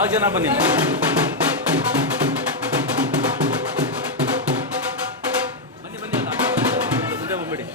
4 ಜನ ಬನ್ನಿ. ಬನ್ನಿ ಬನ್ನಿ, ಮುಂದೆ ಬಂದ್ಬಿಡಿ.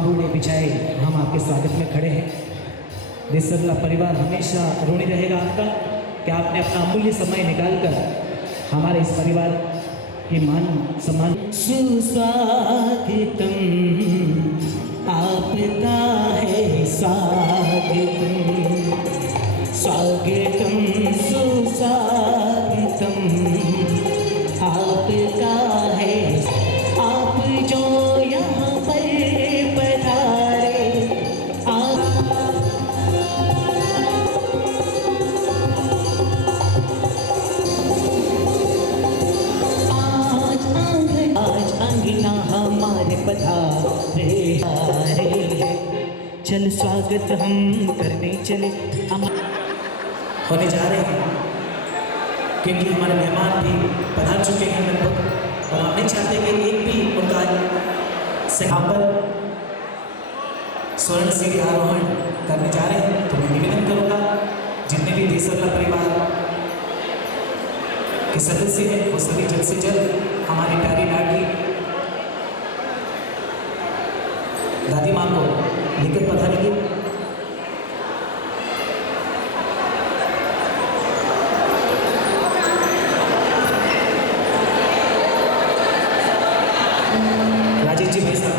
ओढ़े बिछाए हम आपके स्वागत में खड़े हैं। देसरला परिवार हमेशा ऋणी रहेगा आपका कि आपने अपना अमूल्य समय निकालकर हमारे इस परिवार के मान सम्मान। सुस्वागतम आपका है, स्वागतम स्वागतम सुस्वागतम आपका है। आप जो यहाँ पर पधारे आज अंगना हमारे पधारे चल स्वागत हम करने चले हम होने जा रहे हैं, क्योंकि हमारे मेहमान भी पधार चुके हैं लगभग और हम नहीं चाहते कि एक भी उनका सहापन स्वर्ण सीढ़ी आरोहण करने जा रहे हैं। तो मैं निवेदन करूँगा जितने भी देसरला परिवार के सदस्य हैं वो सभी जल्द से जल्द हमारी प्यारी लाडली दादी माँ को लेकर पधारेंगे। राजेश जी भाई साहब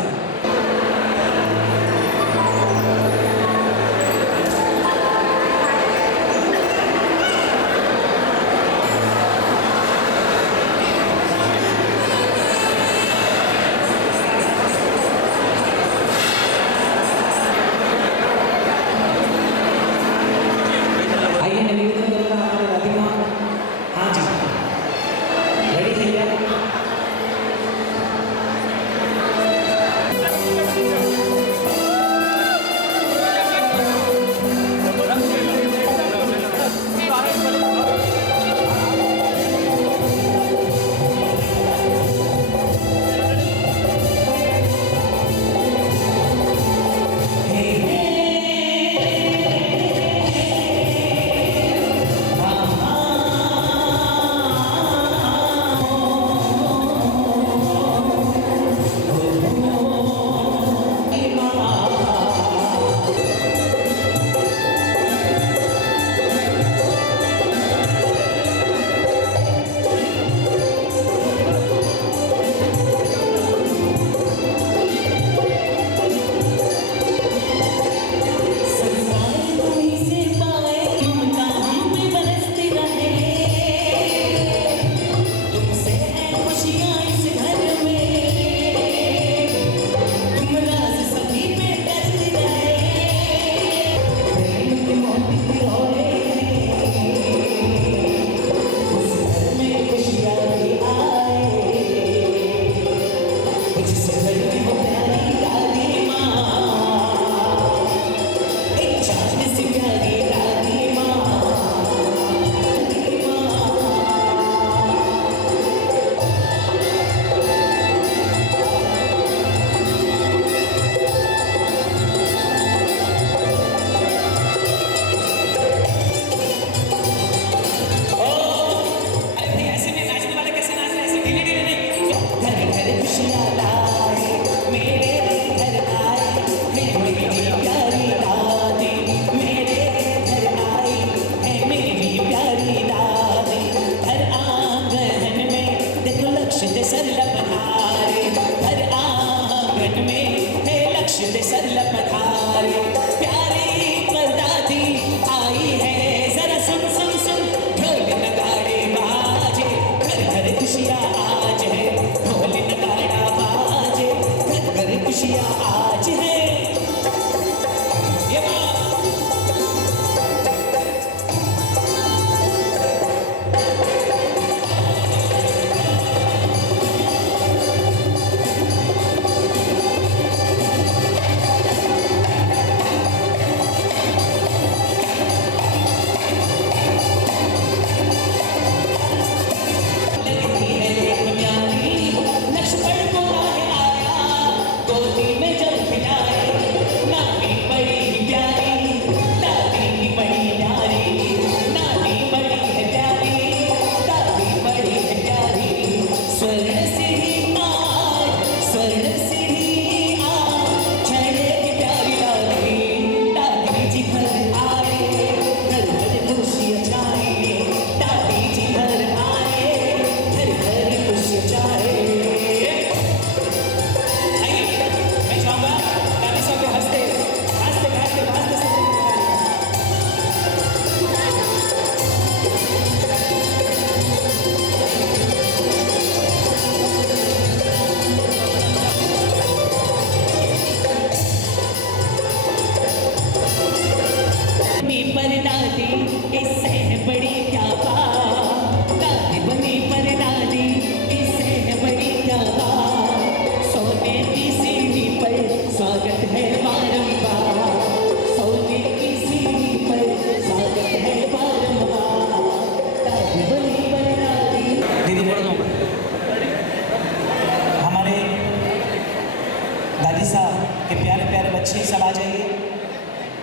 कि प्यारे प्यारे बच्चे सब आ जाइए।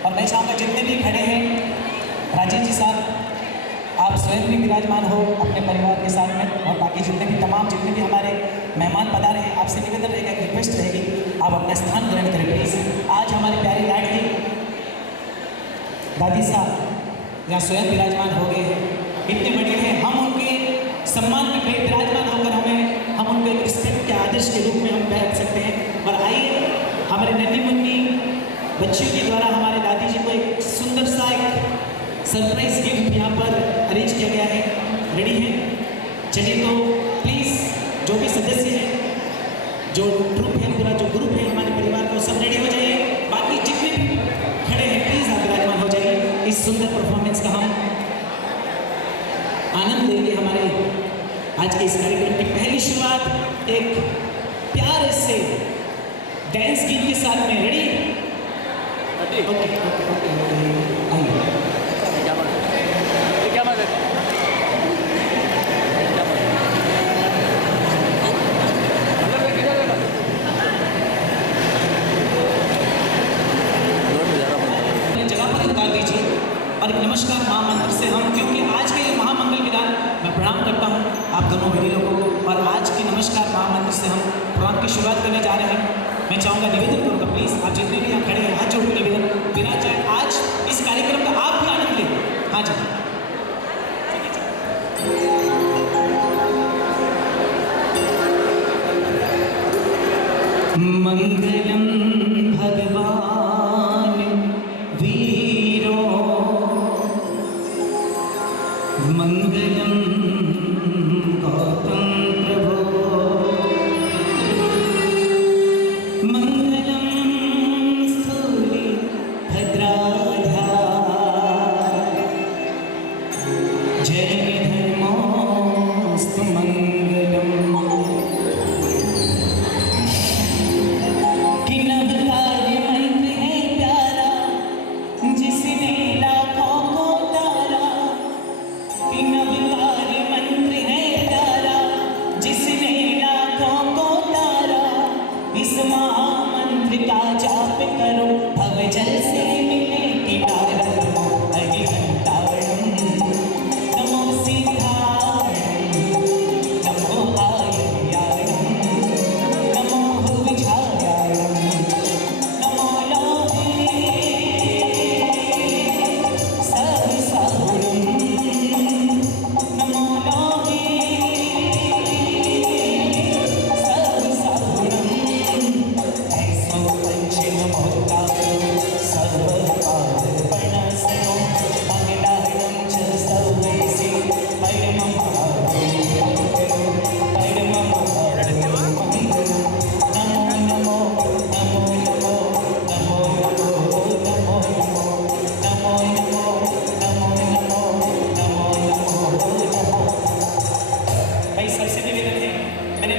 और मैं चाहूँगा जितने भी खड़े हैं, राजेश जी साहब आप स्वयं भी विराजमान हो अपने परिवार के साथ में, और बाकी जितने भी हमारे मेहमान पधारे हैं, आपसे निवेदन रहेगा, एक रिक्वेस्ट रहेगी, आप अपना स्थान ग्रहण करें प्लीज़। आज हमारे प्यारी लाडली दादी साहब यहाँ स्वयं विराजमान हो गए हैं, इतने बड़े हैं, हम उनके सम्मान में विराजमान होकर हम उनको एक रिस्पेक्ट के आदर्श के रूप में हम बैठ सकते हैं। और आइए हमारे नन्ही मुन्नी बच्चियों के द्वारा हमारे दादी जी को एक सुंदर सा एक सरप्राइज गिफ्ट यहाँ पर अरेंज किया गया है। रेडी है? चलिए तो प्लीज़ जो भी सदस्य हैं, जो ट्रुप है, पूरा जो ग्रुप है हमारे परिवार को, सब रेडी हो जाइए। बाकी जितने भी खड़े हैं प्लीज़ आप विराजमान हो जाइए। इस सुंदर परफॉर्मेंस का हम आनंद लेंगे। हमारे आज के इस कार्यक्रम की पहली शुरुआत एक प्यारे से डांस गीत के साथ में। रेडी? ओके आइए। क्या बात है? जगह पर उतार दीजिए और एक नमस्कार महामंत्र से हम, क्योंकि आज का ये महामंगल विधान मैं प्रणाम करता हूँ आप दोनों वीर लोगों को, और आज की नमस्कार महामंत्र से हम प्रोग्राम की शुरुआत करने जा रहे हैं। मैं चाहूँगा, निवेदन करूँगा प्लीज़ आप जितने भी यहाँ खड़े हैं हाथ जोड़ के निवेदन, बिना चाहे आज इस कार्यक्रम का आप भी आनंद लें। हाँ जी, मंगलम भगवान वीरो, मंगलम गौतम प्रभो, मंगलम स्थूली भद्राधा, जय धर्मोस्तु मंगलम।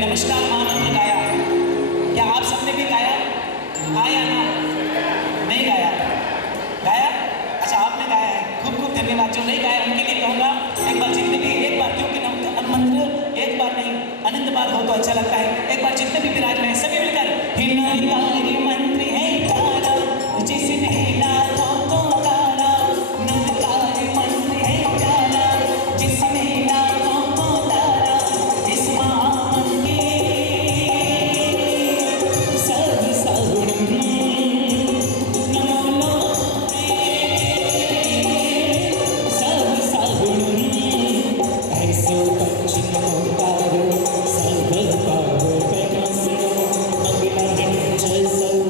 नमस्कार महामंत्र गाया, क्या आप सबने भी गाया? गाया ना? नहीं गाया? गाया? अच्छा आपने गाया है, खूब खूब धन्यवाद। जो नहीं गाया उनके लिए कहूँगा एक बार, जितने भी, एक बार, क्योंकि मंत्र एक बार नहीं अनंत बार हो तो अच्छा लगता है। एक बार जितने भी विराजमान हैं सभी मिलकर, हिनकारी मंत्र है तारा जिसने लाखों को तारा, नवकारी मंत्र है तारा जिसने लाखों को तारा, इस महामंत्र सब सगुण नमो सब सगुण ऐसो पक्षी नमो सर्व पाव प्रकाश मंगला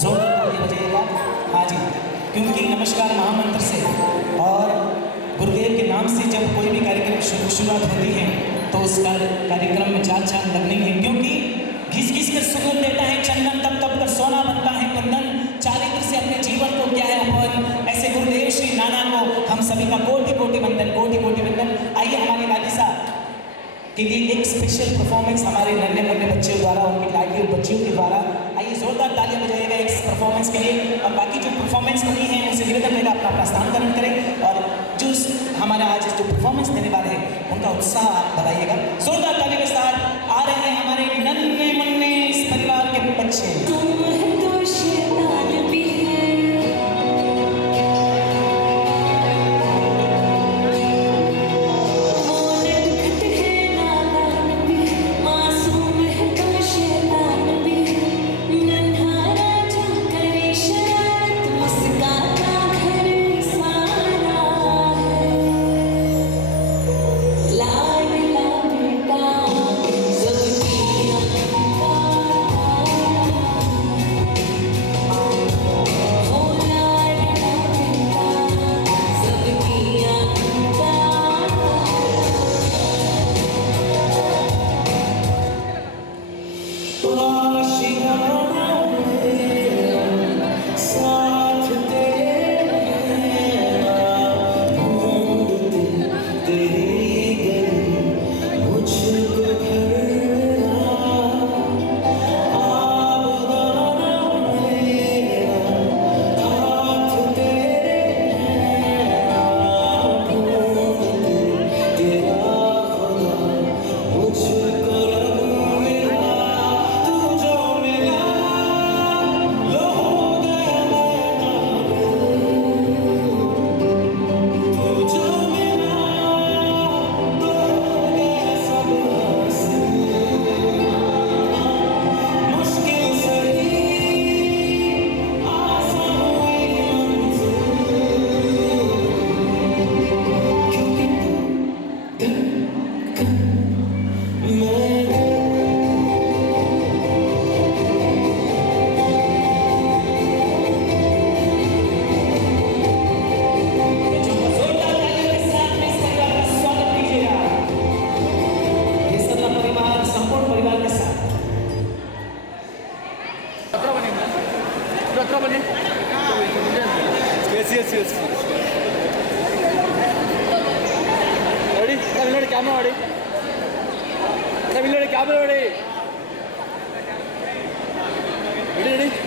जोरदार ताली बजाइएगा। हाँ जी, क्योंकि नमस्कार महामंत्र से और गुरुदेव के नाम से जब कोई भी कार्यक्रम शुरुआत होती है तो उस कार्यक्रम में चार चांद लगनी है, क्योंकि घिस घिस कर सुगंध देता है चंदन, तब तब कर सोना बनता है कुंदन। चारित्र से अपने जीवन को क्या है अपन, ऐसे गुरुदेव श्री नाना को हम सभी का कोटि कोटि वंदन, कोटि कोटि वंदन। आइए हमारी दादी साहब के लिए एक स्पेशल परफॉर्मेंस हमारे नन्हे मुन्ने बच्चों द्वारा, उनकी लाडली बच्चियों के द्वारा। आइए जोरदार तालियां बजाइएगा इस परफॉर्मेंस के लिए। और बाकी जो परफॉर्मेंस बनी है उनसे निवेदन मेरा अपना प्रस्थान ग्रहण करें और जो हमारा आज जो परफॉर्मेंस देने वाले हैं उनका उत्साह आप बढ़ाइएगा। जोरदार ताली के साथ आ रहे हैं हमारे नन्हे मुन्ने इस परिवार के बच्चे।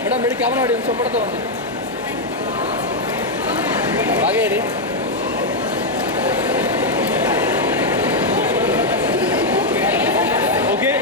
ಮೇಡಮ್ ರೆಡಿ ಕ್ಯಾಮ್ರಾ ನೋಡಿ ಸ್ವಲ್ಪ ಪಡ್ತು ಹಾಗೆ ರೀ ಓಕೆ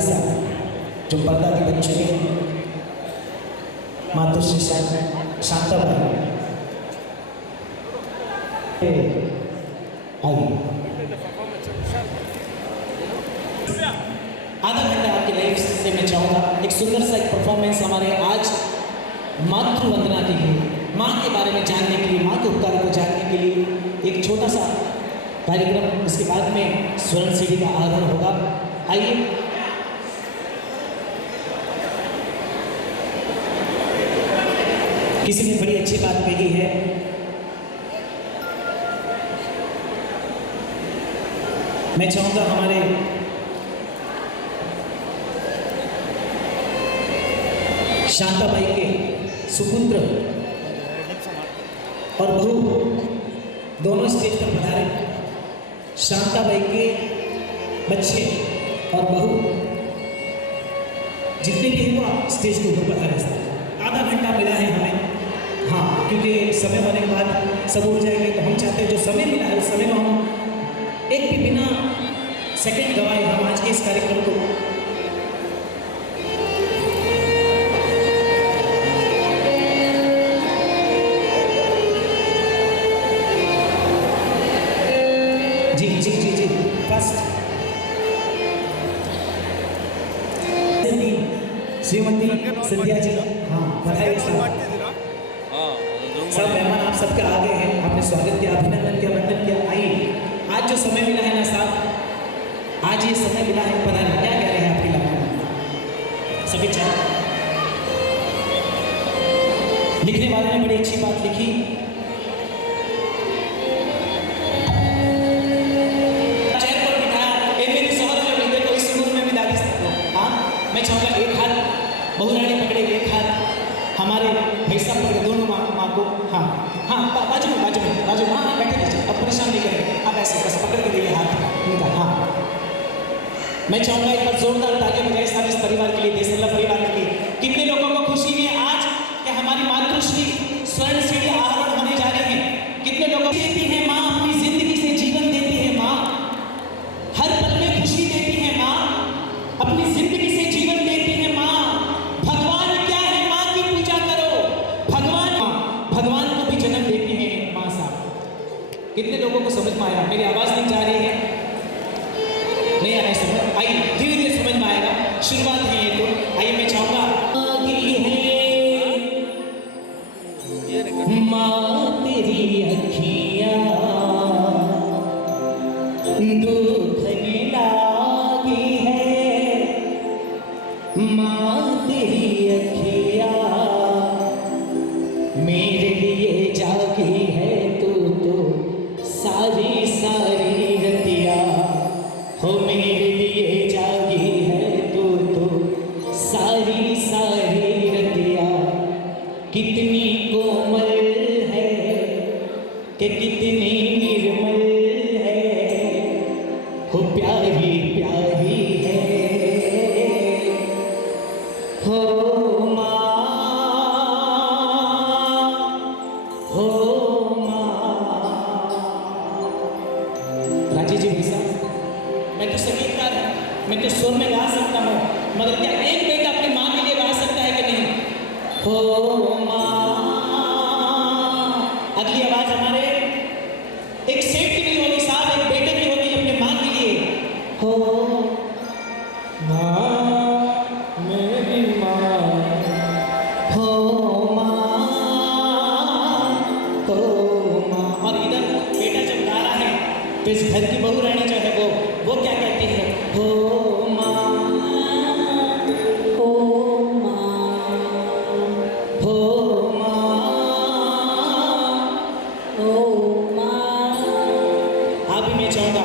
भाईसा जो पर्दा के बन चुके हैं, मातुश्री शांताबाई, आइए आधा घंटा आपके लाइफ से मैं चाहूँगा एक सुंदर सा एक परफॉर्मेंस हमारे आज मातृ वंदना के लिए, माँ के बारे में जानने के लिए, माँ के उपकार को जानने के लिए एक छोटा सा कार्यक्रम। इसके बाद में स्वर्ण सीढ़ी का आरोहण होगा। आइए किसी ने बड़ी अच्छी बात कही है, मैं चाहूँगा हमारे शांताबाई के सुपुत्र और बहू दोनों स्टेज पर पधारे। शांताबाई के बच्चे और बहू जितने भी हैं वो आप स्टेज के ऊपर पधारे। आधा घंटा मिला है हमें, हाँ, क्योंकि समय होने के बाद सब उड़ जाएंगे, तो हम चाहते हैं जो समय मिला है उस समय में हम एक भी बिना सेकंड गवाए हम आज के इस कार्यक्रम को श्रीमती संध्या जी, हाँ बधाई। सब मेहमान आप सबके आ गए हैं, आपने स्वागत किया, अभिनंदन किया, वंदन किया। आइए आज जो समय मिला है ना साहब, आज ये समय मिला है, पता नहीं क्या कह रहे हैं आपके लाभ सभी चाह। लिखने वाले ने बड़ी अच्छी बात लिखी, चेयर पर बिठाया, ए मेरी सोहर जो मिलते को इस उम्र में भी दादी सकते हो। हाँ, मैं चाहूँगा एक हाथ बहुरानी पकड़े, एक हाथ हमारे भाई साहब पकड़े, दोनों माँ को, हाँ हाँ बाजू में हाँ बैठे दीजिए, अब परेशान नहीं करेंगे आप, ऐसे बस पकड़ के देखिए हाथ उनका। हाँ, मैं चाहूँगा एक बार जोरदार तालियां बजाएं सब इस परिवार के लिए, देसला परिवार के लिए। कितने लोगों को खुशी है आज कि हमारी मातृश्री स्वर्ण सीढ़ी आरोहण होने जा रही है। कितने लोगों देती है माँ, अपनी जिंदगी से जीवन देती है माँ, हर पल में खुशी देती है माँ, अपनी जिंदगी से जीवन देती है माँ। भगवान क्या है, माँ की पूजा करो, भगवान को भी जन्म देती है माँ साहब। कितने लोगों को समझ में आया? मेरी आवाज नहीं जा रही है, नहीं आ रहा है समझ? आइए धीरे धीरे समझ में आएगा, शुरुआत है ये तो। आइए मैं चाहूंगा माँ तेरी अखियाँ दुखने लागी है, माँ तेरी अखियाँ मेरे लिए जागी है, तू तो सारी सारी रतिया हो मेरे लिए जागी है, तू तो सारी सारी रतिया। कितनी कोमल है कि कितनी निर्मल है, हो प्यारी प्यारी है, हो माँ, हो माँ। राजेश जी भैया, मैं तो संगीतकार हूँ, मैं तो सुर में गा सकता हूँ, मगर क्या एक बेटा अपनी माँ के लिए गा सकता है कि नहीं? हो माँ। अगली आवाज हमारे एक सेठ की नहीं होगी साहब, एक बेटे की होगी अपने माँ के लिए। हो माँ मेरी माँ, हो माँ, हो माँ। और इधर बेटा जब गा रहा है तो इस घर की बहू रानी जो है वो क्या कहती है? हो माँ, हो माँ, हो माँ, हो माँ। अभी मैं चाहूँगा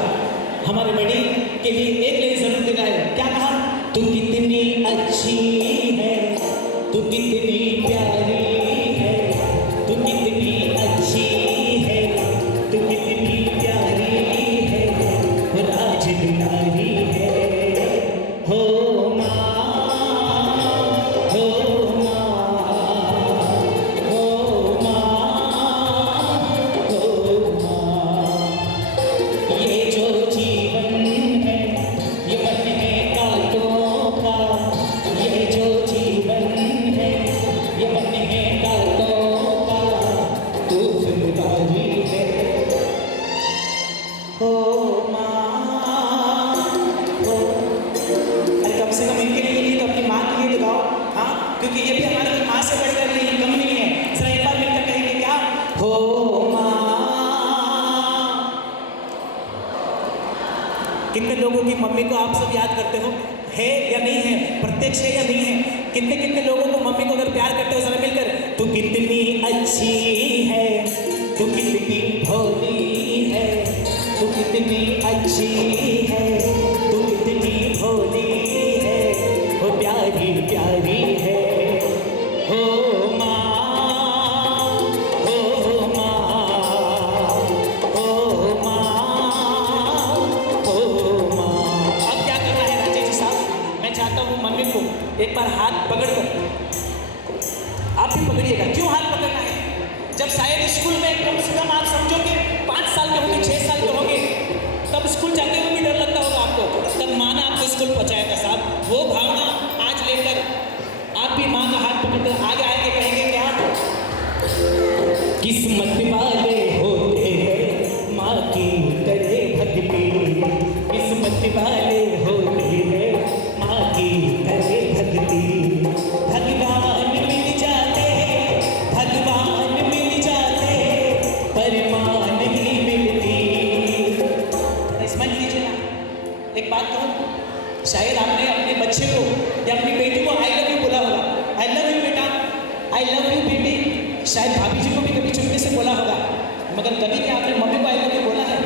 हमारे बड़ी के लिए एक लाइन जरूर दिखाए। क्या कहा? तू कितनी अच्छी है, तू कितनी प्यारी है, तू कितनी अच्छी है, तू कितनी प्यारी है, कितने लोगों की मम्मी को आप सब याद करते हो, है या नहीं है, प्रत्यक्ष है या नहीं है? कितने कितने लोगों को मम्मी को अगर प्यार करते हो जरा मिलकर, तू कितनी अच्छी है, तू कितनी भोली है, तू कितनी अच्छी है, तू कितनी भोली है, वो प्यारी प्यारी है, हो माँ, हो माँ, हो माँ, हो माँ। अब क्या करना है राजेश जी साहब, मैं चाहता हूँ मम्मी को एक बार हाथ पकड़कर, आप भी पकड़िएगा। क्यों हाथ पकड़ना है? जब शायद स्कूल में कम से कम आप समझो कि 5 साल के होंगे, 6 साल के होंगे, तब स्कूल जाते हुए भी डर लगता होगा आपको, तब माँ ने आपको स्कूल पहुँचाया था साहब। वो भावना आज लेकर आप भी माँ का हाथ पकड़कर आगे आएंगे, कहेंगे क्या? किस्मत वाले होते हैं माँ की तरह भक्ति, किस्मत वाले होते हैं माँ की तरह भक्ति, भगवान मिल जाते हैं, भगवान मिल जाते हैं, पर माँ नहीं मिलती। स्माइल कीजिए ना। एक बात कहूँ, शायद आपने अपने बच्चे को या अपनी बेटी को आई लव यू बोला होगा, आई लव यू बेटा, आई लव यू बेटी। शायद भाभी जी को भी कभी चुपके से बोला होगा, मगर कभी क्या आपने मम्मी को आई लव यू बोला है?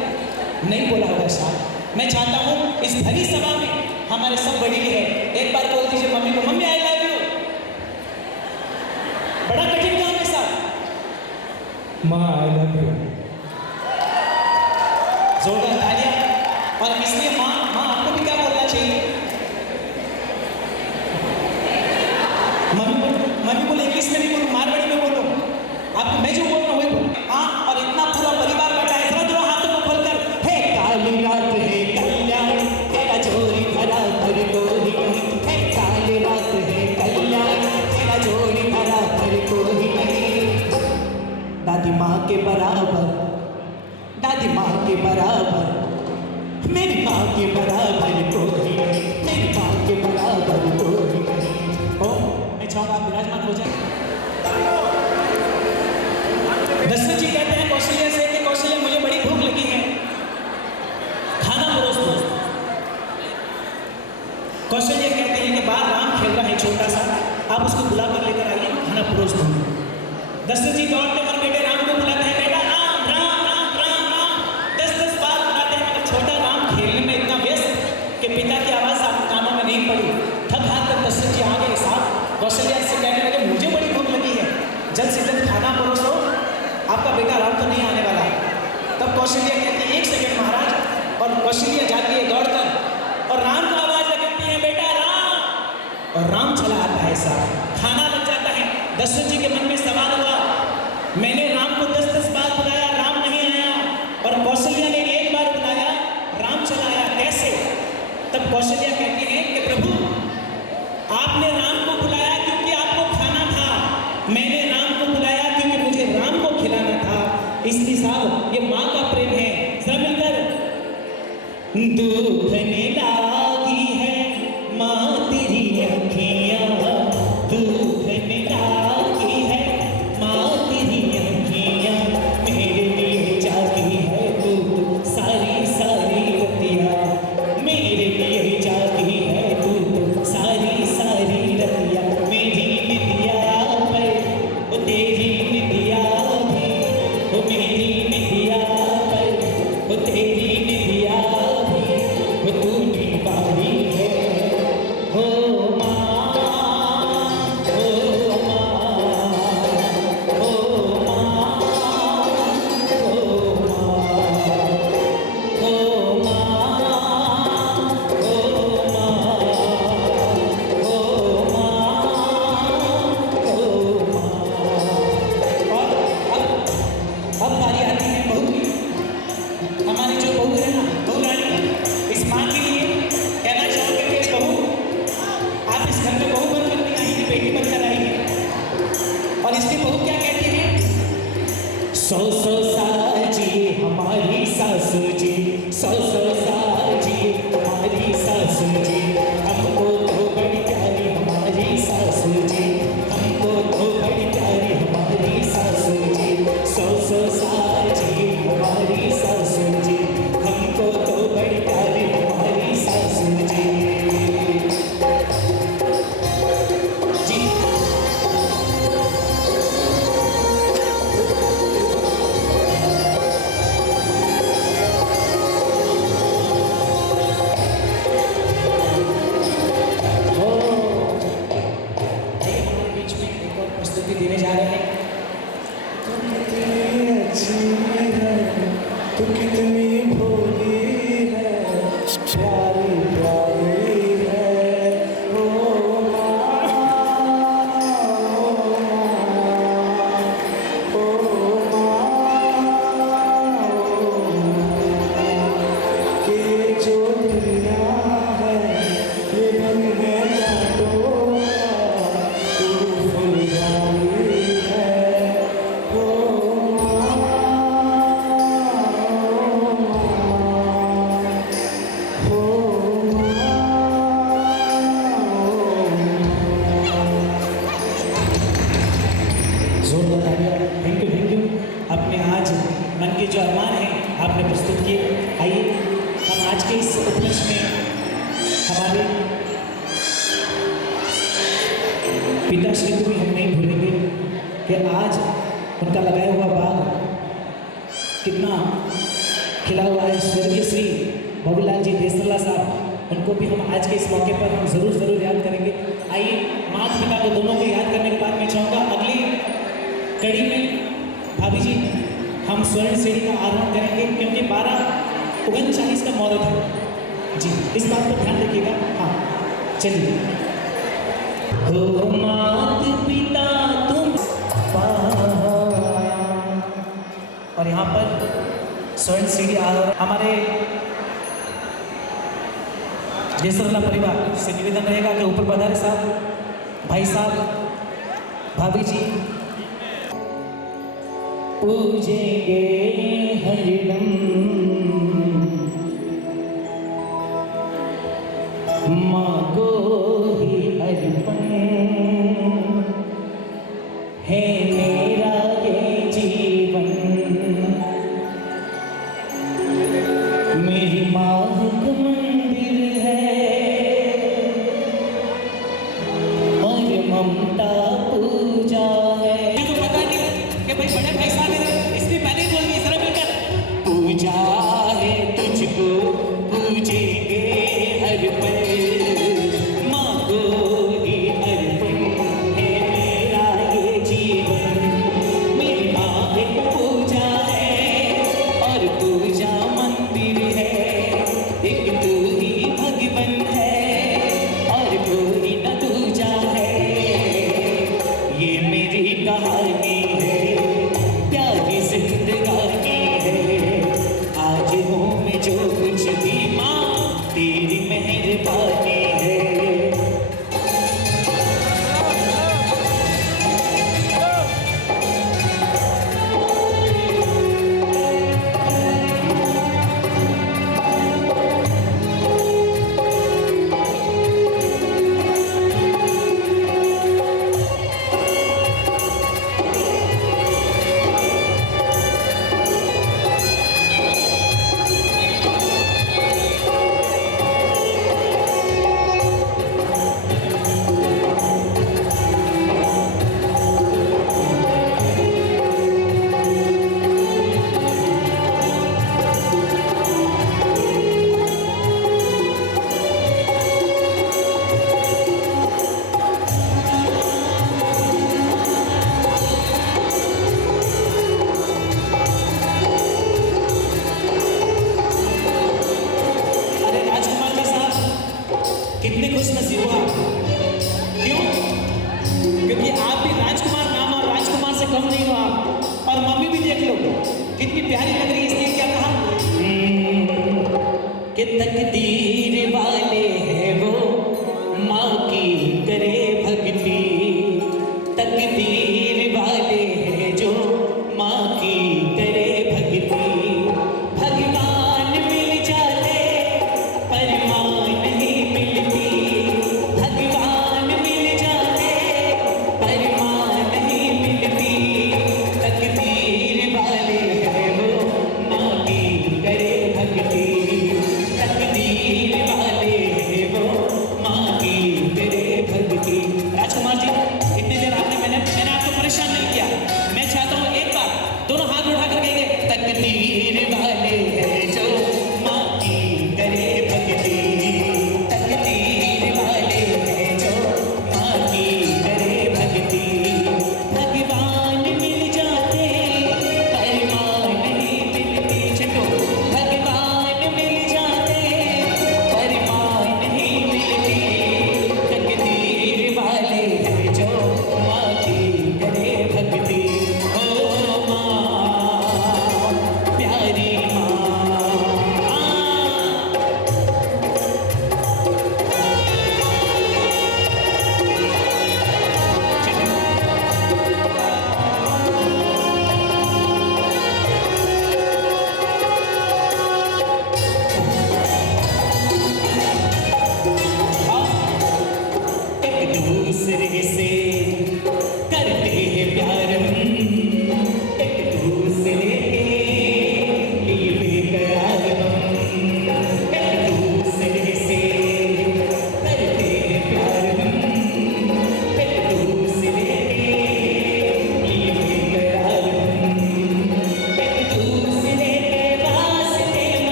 नहीं बोला होगा साहब। मैं चाहता हूँ इस भरी सभा में हमारे सब बड़ी है, एक बार बोल दीजिए मम्मी को, मम्मी आई लव यू। बड़ा कठिन काम है साहब। माँ आई लव यू। जोरदार तालियां। और इसलिए माँ आपको भी क्या बोलना चाहिए? मम्मी बोले इंग्लिश में भी बोलूँ, मारवाड़ी में बोलूँ, आपको मैं जो बोल रहा हूँ वही बोलूँ। हाँ, और इतना पूरा परिवार बैठा है, जरा दो हाथों को खोलकर, हे काली रात है कल्याण, तेरा जोड़ी भरा भर कोई नहीं, हे काली रात है कल्याण, तेरा जोड़ी भरा भर कोई नहीं। दादी माँ के बराबर, दादी माँ के बराबर, मेरी माँ के बराबर कोई नहीं, मेरी माँ के बराबर कोई नहीं। ओ मैं चाहूँगा आप विराजमान हो जाए। दशरथ जी कहते हैं कौशल्या से कि कौशल्या मुझे बड़ी भूख लगी है, खाना परोस दो। कौशल्या कहते हैं कि बाहर राम खेल रहा है छोटा सा, आप उसको बुलाकर लेकर आइए, खाना परोस दो। दशरथ जी दौड़ते और बेटे राम को बुलाते हैं, बेटा राम राम राम राम राम, 10-10 बार बुलाते हैं, मगर छोटा राम खेलने में इतना व्यस्त कि पिता की आवाज़ आपके कानों में नहीं पड़ी। थक हार कर दशरथ जी आ गए साहब, कौशल्या से कहने लगे मुझे बड़ी भूख लगी है, जल्द से जल्द खाना परोसो, आपका बेटा राम तो नहीं आने वाला है। तब कौशल्या कहती है 1 सेकंड महाराज, और कौशल्या जाती है दौड़कर और राम को आवाज़ लगाती है, बेटा राम, और राम चला आता है साहब, खाना लग जाता है। दशरथ जी के मन में सवाल हुआ, मैंने राम को 10-10 बार बुलाया, राम नहीं आया, और कौशल्या ने 1 बार बुलाया, राम चला आया, कैसे? तब कौशल्या कहती है कि प्रभु आपने राम को बुलाया क्योंकि आपको खाना था, मैंने राम को बुलाया क्योंकि मुझे राम को खिलाना था। इसलिए साहब ये माँ का प्रेम है। सब मिलकर, दूधने लागी है माँ तेरी अखियाँ, दूधने लागी है माँ तेरी अखियाँ, मेरे लिए जागी है तू सारी सारी रतिया, मेरे लिए जागी है तू सारी सारी रतिया, मेरी निदिया पर वो तेरी निदिया भी, वो मेरी निदिया पर वो तेरी निदिया भी, वो तू दीवारी है, हो माँ, हो माँ, हो माँ, हो माँ, हो माँ, अब बारी आती है बहू की। हमारी जो बहू है ना, बहू रानी, इस माँ के लिए कहना चाहोगे कि बहू आप इस घर में बहू बनकर नहीं आई, बेटी बनकर आई है। और इसकी बहू क्या कहती है? 100 साल जिए हमारी सासू जी, 100 साल जिए हमारी सासू जी, हमको तो बड़ी प्यारी हमारी सासू जी, हमको तो बड़ी प्यारी हमारी सासू जी, 100 साल जिए हमारी सासू जी, हमको तो बड़ी प्यारी हमारी तू कितनी भोली है, प्यारी प्यारी है। ओ माँ, ओ माँ, कि जो दुनिया है ये रंग है कांटों का, तू फुलझड़ी है। ओ जोरदार तालियां। Thank you. अपने आज मन के जो अरमान हैं आपने प्रस्तुत किए। आइए हम आज के इस उपलक्ष्य में हमारे पिताश्री को भी हम नहीं भूलेंगे कि आज उनका लगाया हुआ बाग कितना खिला हुआ है। स्वर्गीय श्री बाबूलाल जी देसरला साहब, उनको भी हम आज के इस मौके पर हम ज़रूर याद करेंगे। आइए माता पिता को दोनों को याद करने के बाद मैं चाहूँगा अगली कड़ी में भाभी जी हम स्वर्ण सीढ़ी का आरोहण करेंगे, क्योंकि 12:39 का मुहूर्त है जी, इस बात पर ध्यान रखिएगा। हाँ चलिए। हो मात पिता तुम पाया, और यहाँ पर स्वर्ण सीढ़ी आरोहण हमारे देसरला परिवार से निवेदन रहेगा कि ऊपर पधारे साहब, भाई साहब, भाभी जी। पूजेंगे हरिदम माँ को ही अर्पण है मेरा ये जीवन। मेरी माँ का मंदिर है और ममता पूजा है। तो पता नहीं कि भाई बड़े भाई साहब इसलिए पहले बोल दिए जरा मिलकर। पूजा है तुझको पूजेंगे हर पल, माँ को ही अर्पण है मेरा ये जीवन। मेरी माँ एक पूजा है और पूजा मंदिर है, एक तू ही भगवन है और कोई न दूजा है। ये मेरी कहानी है, प्यारी जिंदगानी है। आज हूँ मैं जो कुछ भी माँ तेरी मेहरबानी है। कितने खुशनसीब हो आप। क्यों? क्योंकि आप भी राजकुमार नाम और राजकुमार से कम नहीं हो आप। और मम्मी भी देख लो कितनी प्यारी लग रही है। इसलिए क्या कहा कि तकदीर वाले हैं वो माँ की करे भक्ति। तकदीर वाले हैं जो माँ की करे भक्ति। भगवान मिल जाते पर माँ नहीं मिलती। भगवान मिल जाते पर माँ नहीं मिलती। तकदीर वाले हैं वो माँ की करे भक्ति। तकदीर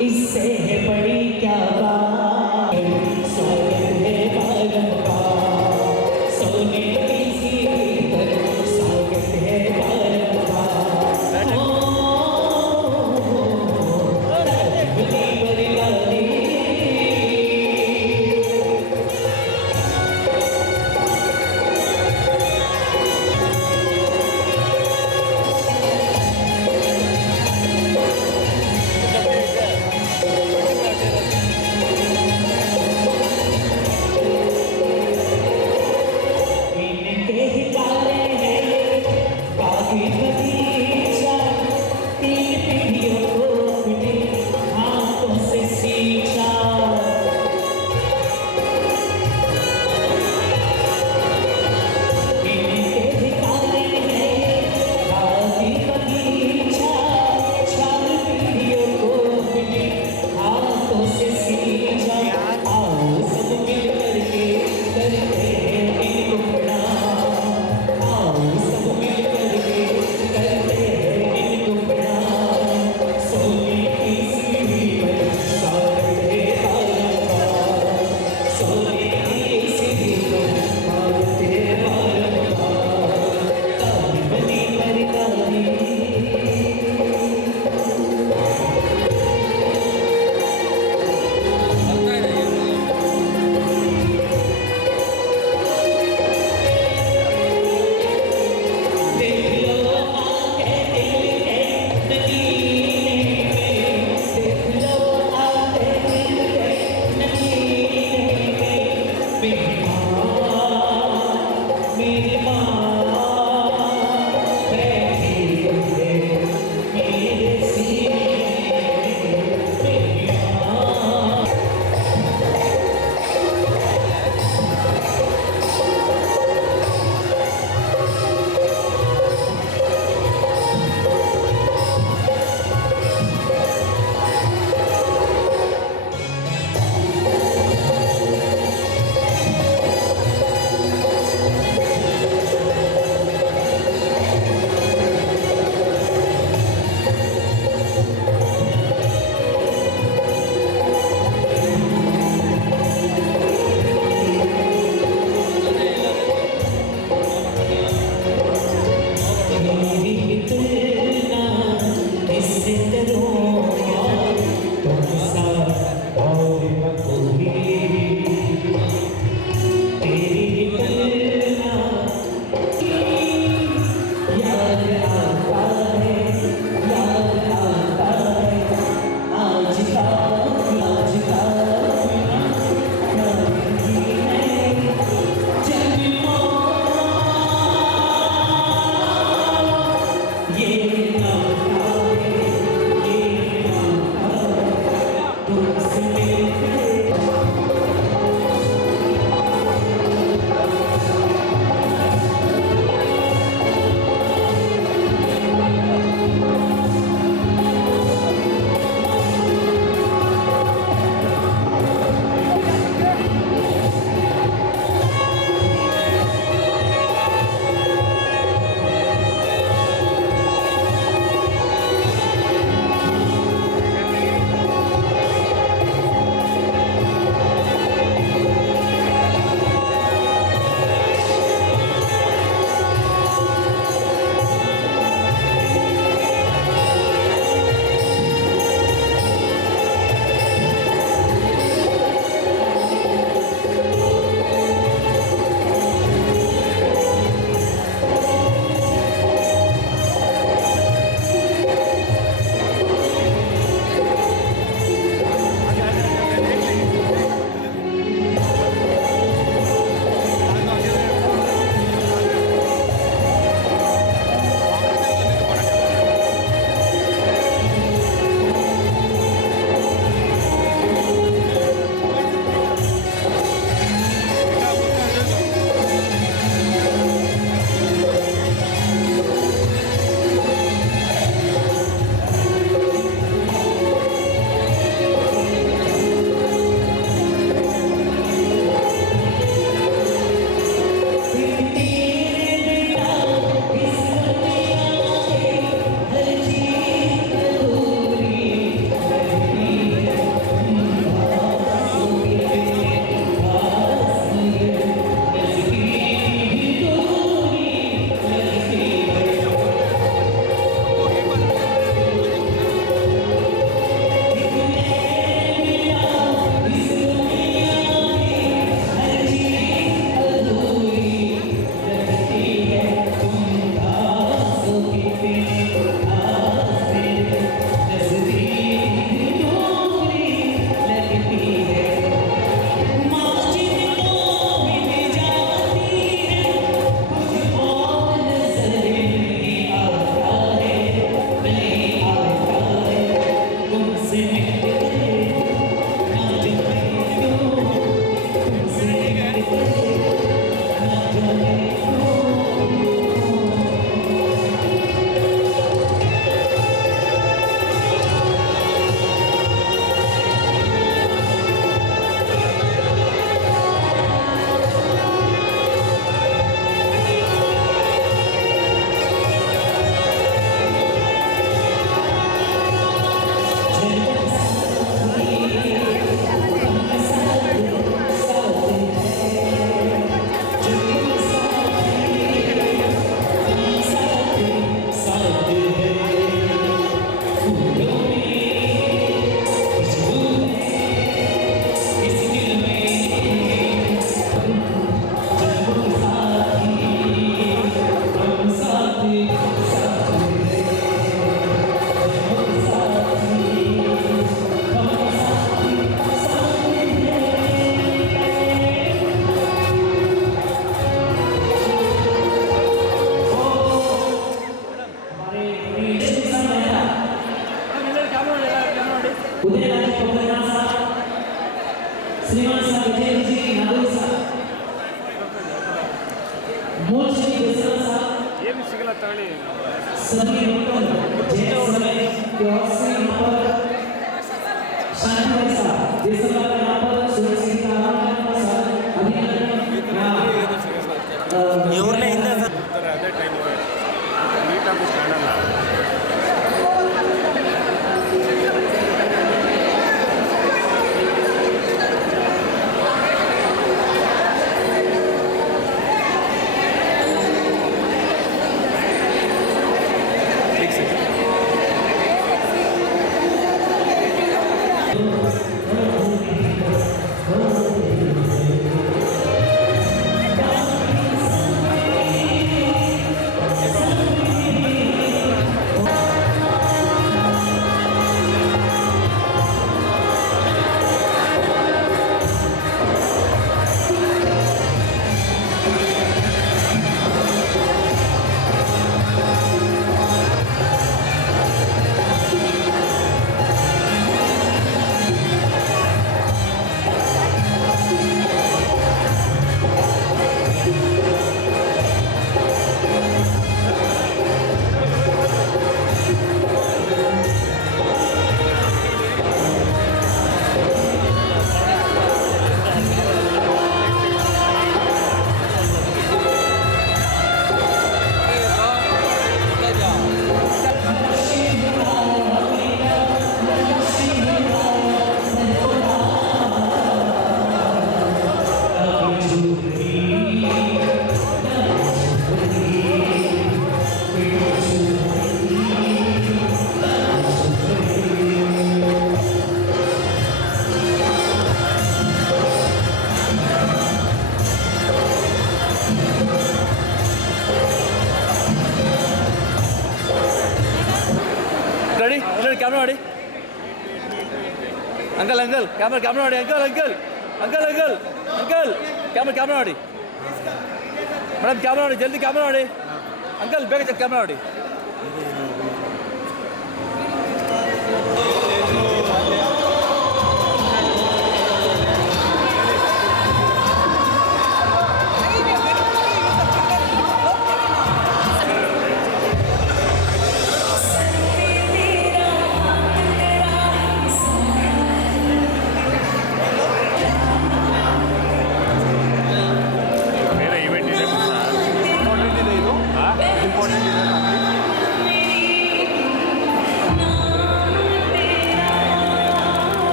इससे बड़ी क्या बात, स्वागत है बारंबार, सोने की सीढ़ी पर स्वागत है बारंबार। ओ उदयराज पवरिया साहब, श्रीमान साहब विजय जी नागोरी साहब, मोल श्री देसरा साहब, ಏನು ಸಿಗಲ್ಲ ತಗೊಳ್ಳಿ सभी लोकल जय समय के और से यहाँ पर शांति भाई साहब, देसरा का यहाँ पर सुरेश सिंह का नाम है साहब, अभिनंदन ಇವ್ರನ್ನೇ ಹಿಂದೆ ಅದೇ ಟೈಮ್ ನೀಟಾಗಿ ಕಾಣಲ್ಲ ರೆಡಿ ರೆಡಿ ಕ್ಯಾಮ್ರಾ ಮಾಡಿ ಅಂಕಲ್ ಅಂಕಲ್ ಕ್ಯಾಮ್ರಾ ಮಾಡಿ uncle uncle uncle uncle uncle camera ಮಾಡಿ ಮೇಡಮ್ ಕ್ಯಾಮ್ರಾ ಮಾಡಿ ಜಲ್ದಿ ಕ್ಯಾಮ್ರಾ ಮಾಡಿ ಅಂಕಲ್ ಬೇಗ ಕ್ಯಾಮ್ರಾ ಮಾಡಿ